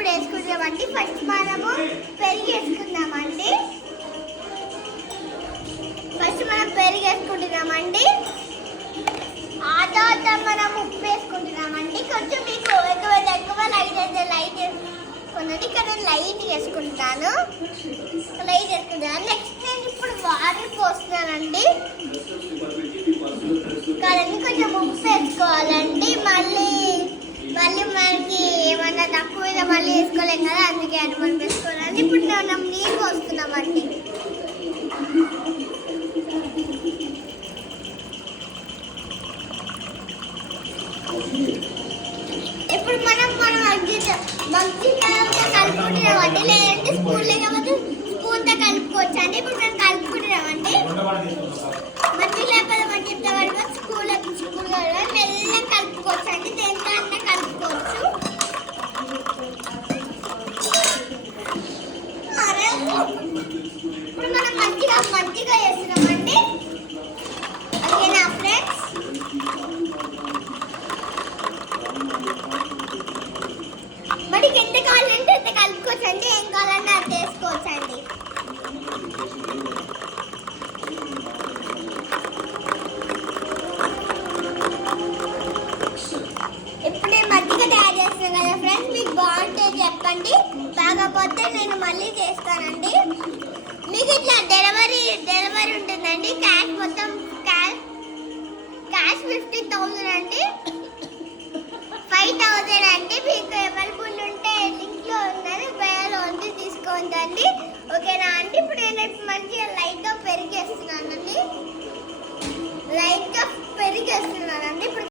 ఇప్పుడు వేసుకుంటామండి. ఫస్ట్ మనము పెరుగు వేసుకుందామండి. ఆ తర్వాత మనం ఉప్పు వేసుకుంటున్నామండి. కొంచెం మీకు ఎక్కువ లైట్ అయితే లైట్ వేసుకున్నది. ఇక్కడ నేను లైట్ వేసుకుంటాను. నెక్స్ట్ నేను ఇప్పుడు వాటర్ పోస్తున్నానండి. కదండి కొంచెం ఉప్పు వేసుకోవాలండి. మళ్ళీ మనకి ఏమన్నా తక్కువ మళ్ళీ వేసుకోలేం కదా, అందుకే అది మనం వేసుకోవాలండి. ఇప్పుడు మనం నీళ్ళు పోస్తున్నామండి. ఇప్పుడు మనం కలుపుకుంటున్నామండి. లేదంటే స్పూన్ లేకపోతే స్పూన్తో కలుపుకోవచ్చు అండి. ఇప్పుడు మనం కలుపుకుంటున్నామండి. మంచి లేకపోతే మంచి వరకు స్పూన్ మెల్లగా కలుపుకోవచ్చు అండి. దేంట్లో అంతా కలుపుకోవచ్చు. ఇప్పుడు మనం మంచిగా చేస్తున్నామండి. ఓకేనా ఫ్రెండ్స్? మనకి ఎంత కావాలంటే ఎంత కలుపుకోవచ్చు అండి. ఏం కావాలంటే అది చేసుకోవచ్చు అండి. ఇప్పుడు నేను మజ్జిగ తయారు చేస్తాను కదా ఫ్రెండ్స్, మీకు బాగుంటే చెప్పండి. కాకపోతే నేను మళ్ళీ చేస్తానండి. మీకు ఇట్లా డెలివరీ ఉంటుందండి. క్యాష్ మొత్తం క్యాష్ 50,000 అండి. 5,000 అండి. మీకు అవైలబుల్ ఉంటే లింక్లో ఉన్నది, బయోలో ఉంది, తీసుకోండి. ఓకేనా అండి? ఇప్పుడు నేను మంచిగా లైట్గా పెరిగేస్తున్నానండి. ఇప్పుడు